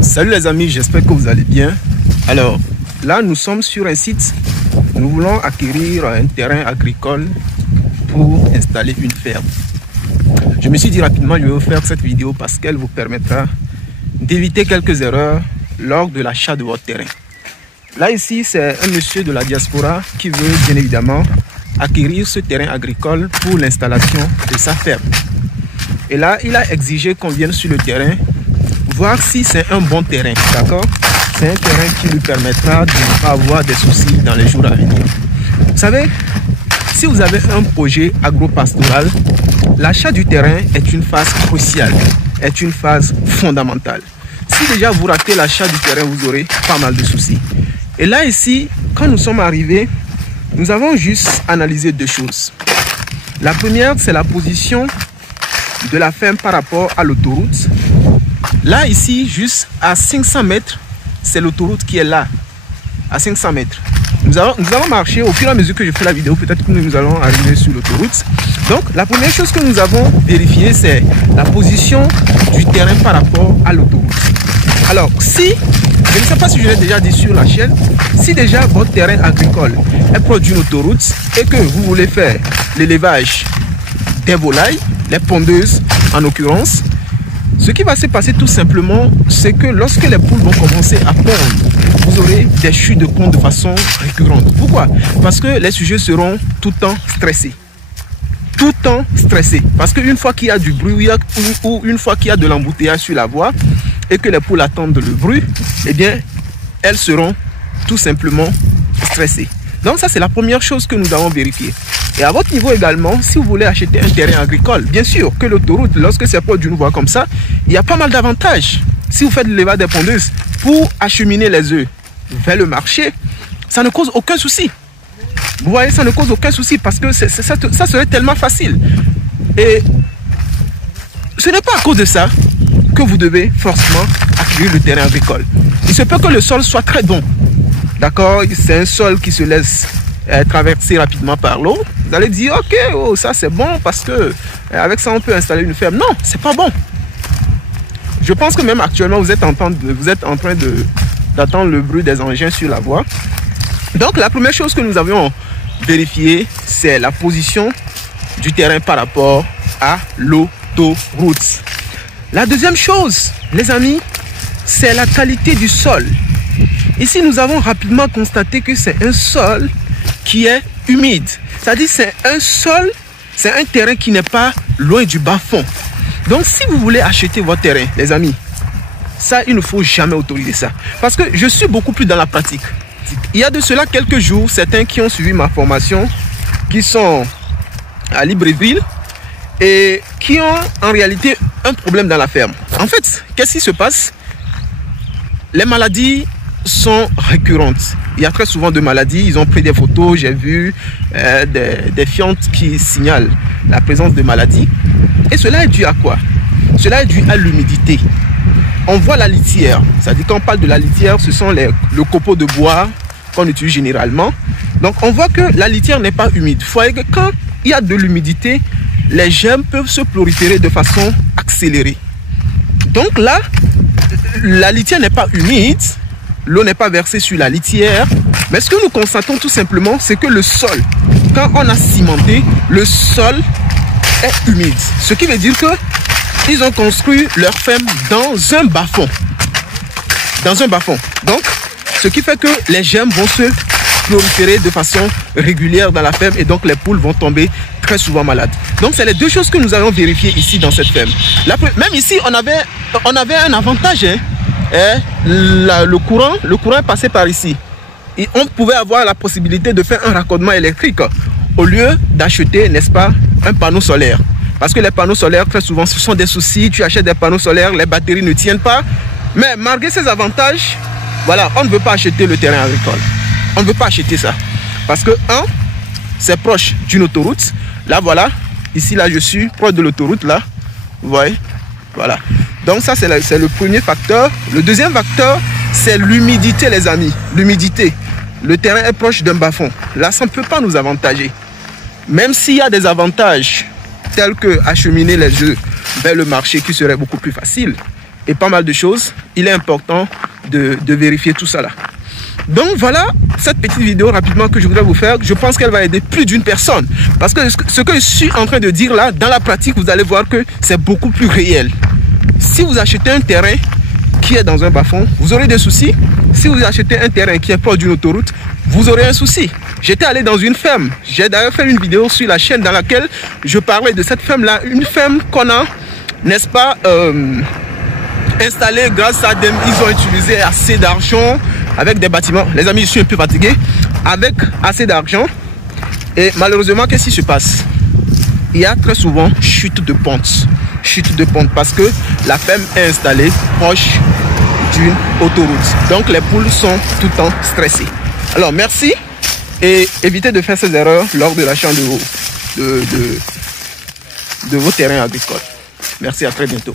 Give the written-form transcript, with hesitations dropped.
Salut les amis, j'espère que vous allez bien. Alors là nous sommes sur un site. Nous voulons acquérir un terrain agricole pour installer une ferme. Je me suis dit rapidement, je vais vous faire cette vidéo parce qu'elle vous permettra d'éviter quelques erreurs lors de l'achat de votre terrain. Là ici c'est un monsieur de la diaspora qui veut bien évidemment acquérir ce terrain agricole pour l'installation de sa ferme. Et là il a exigé qu'on vienne sur le terrain voir si c'est un bon terrain, d'accord? C'est un terrain qui lui permettra de ne pas avoir des soucis dans les jours à venir. Vous savez, si vous avez un projet agro-pastoral, l'achat du terrain est une phase cruciale, est une phase fondamentale. Si déjà vous ratez l'achat du terrain, vous aurez pas mal de soucis. Et là ici, quand nous sommes arrivés, nous avons juste analysé deux choses. La première, c'est la position de la ferme par rapport à l'autoroute. Là, ici, juste à 500 mètres, c'est l'autoroute qui est là, à 500 mètres. Nous allons marcher au fur et à mesure que je fais la vidéo, peut-être que nous allons arriver sur l'autoroute. Donc, la première chose que nous avons vérifiée, c'est la position du terrain par rapport à l'autoroute. Alors, si, je ne sais pas si je l'ai déjà dit sur la chaîne, si déjà votre terrain agricole est proche d'une autoroute et que vous voulez faire l'élevage des volailles, les pondeuses en l'occurrence, ce qui va se passer tout simplement, c'est que lorsque les poules vont commencer à pondre, vous aurez des chutes de pondre de façon récurrente. Pourquoi? Parce que les sujets seront tout le temps stressés. Tout le temps stressés. Parce qu'une fois qu'il y a du bruit ou une fois qu'il y a de l'embouteillage sur la voie et que les poules attendent le bruit, eh bien, elles seront tout simplement stressées. Donc ça, c'est la première chose que nous avons vérifiée. Et à votre niveau également, si vous voulez acheter un terrain agricole, bien sûr que l'autoroute, lorsque c'est proche d'une voie comme ça, il y a pas mal d'avantages. Si vous faites l'élevage des pondeuses, pour acheminer les œufs vers le marché, ça ne cause aucun souci. Vous voyez, ça ne cause aucun souci parce que ça serait tellement facile. Et ce n'est pas à cause de ça que vous devez forcément acquérir le terrain agricole. Il se peut que le sol soit très bon. D'accord, c'est un sol qui se laisse traverser rapidement par l'eau. Vous allez dire, ok, oh, ça c'est bon parce que avec ça on peut installer une ferme. Non, c'est pas bon. Je pense que même actuellement vous êtes en train d'attendre le bruit des engins sur la voie. Donc la première chose que nous avions vérifiée, c'est la position du terrain par rapport à l'autoroute. La deuxième chose, les amis, c'est la qualité du sol. Ici, nous avons rapidement constaté que c'est un sol qui est humide. C'est-à-dire c'est un sol, c'est un terrain qui n'est pas loin du bas-fond. Donc, si vous voulez acheter votre terrain, les amis, ça, il ne faut jamais autoriser ça. Parce que je suis beaucoup plus dans la pratique. Il y a de cela quelques jours, certains qui ont suivi ma formation, qui sont à Libreville et qui ont en réalité un problème dans la ferme. En fait, qu'est-ce qui se passe? Les maladies sont récurrentes. Il y a très souvent de maladies. Ils ont pris des photos, j'ai vu des fientes qui signalent la présence de maladies. Et cela est dû à quoi? Cela est dû à l'humidité. On voit la litière. C'est-à-dire quand on parle de la litière, ce sont le copeau de bois qu'on utilise généralement. Donc on voit que la litière n'est pas humide. Il faut que quand il y a de l'humidité, les germes peuvent se proliférer de façon accélérée. Donc là, la litière n'est pas humide. L'eau n'est pas versée sur la litière. Mais ce que nous constatons tout simplement, c'est que le sol, quand on a cimenté, le sol est humide. Ce qui veut dire que ils ont construit leur ferme dans un bas-fond. Dans un bas-fond. Donc, ce qui fait que les germes vont se proliférer de façon régulière dans la ferme et donc les poules vont tomber très souvent malades. Donc, c'est les deux choses que nous allons vérifier ici dans cette ferme. Même ici, on avait un avantage. Le courant est passé par ici. Et on pouvait avoir la possibilité de faire un raccordement électrique au lieu d'acheter, n'est-ce pas, un panneau solaire. Parce que les panneaux solaires, très souvent, ce sont des soucis. Tu achètes des panneaux solaires, les batteries ne tiennent pas. Mais malgré ces avantages, voilà, on ne veut pas acheter le terrain agricole. On ne veut pas acheter ça. Parce que, c'est proche d'une autoroute. Là, voilà. Ici, là, je suis proche de l'autoroute, là. Vous voyez? Voilà. Donc, ça, c'est le premier facteur. Le deuxième facteur, c'est l'humidité, les amis. L'humidité. Le terrain est proche d'un bas-fond. Là, ça ne peut pas nous avantager. Même s'il y a des avantages tels que acheminer les œufs vers le marché qui serait beaucoup plus facile, et pas mal de choses. Il est important de vérifier tout ça là. Donc voilà cette petite vidéo rapidement que je voudrais vous faire. Je pense qu'elle va aider plus d'une personne. Parce que ce que je suis en train de dire là, dans la pratique, vous allez voir que c'est beaucoup plus réel. Si vous achetez un terrain qui est dans un bas-fond, vous aurez des soucis. Si vous achetez un terrain qui est proche d'une autoroute, vous aurez un souci. J'étais allé dans une ferme. J'ai d'ailleurs fait une vidéo sur la chaîne dans laquelle je parlais de cette ferme-là. Une ferme qu'on a, n'est-ce pas, installée grâce à ils ont utilisé assez d'argent avec des bâtiments. Les amis, je suis un peu fatigué. Avec assez d'argent. Et malheureusement, qu'est-ce qui se passe? Il y a très souvent chute de pente. Chute de pente parce que la ferme est installée proche d'une autoroute. Donc les poules sont tout le temps stressées. Alors merci et évitez de faire ces erreurs lors de l'achat de vos terrains agricoles. Merci, à très bientôt.